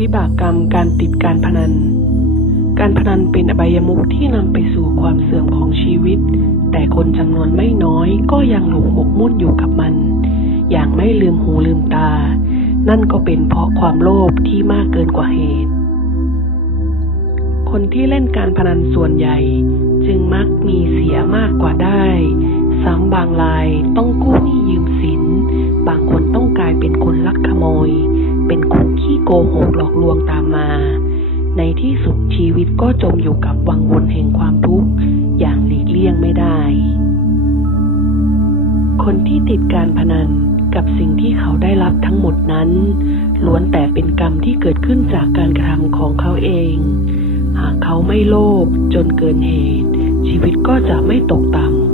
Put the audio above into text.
วิบากกรรมการติดการพนัน การพนันเป็นอบายมุขที่นำไปสู่ความเสื่อมของชีวิต แต่คนจำนวนไม่น้อยก็ยังหลงหมกมุ่นอยู่กับมัน อย่างไม่ลืมหูลืมตา นั่นก็เป็นเพราะความโลภที่มากเกินกว่าเหตุ คนที่เล่นการพนันส่วนใหญ่ จึงมักมีเสียมากกว่าได้ ซ้ำบางรายต้องกู้หนี้ยืมสิน บางคนต้องกลายเป็นคนลักขโมย เป็นคนขี้โกหกหลอกลวงตามมา ในที่สุดชีวิตก็จมอยู่กับวังวนแห่งความทุกข์อย่างหลีกเลี่ยงไม่ได้ คนที่ติดการพนันกับสิ่งที่เขาได้รับทั้งหมดนั้นล้วนแต่เป็นกรรมที่เกิดขึ้นจากการกระทำของเขาเอง หากเขาไม่โลภจนเกินเหตุ ชีวิตก็จะไม่ตกต่ำ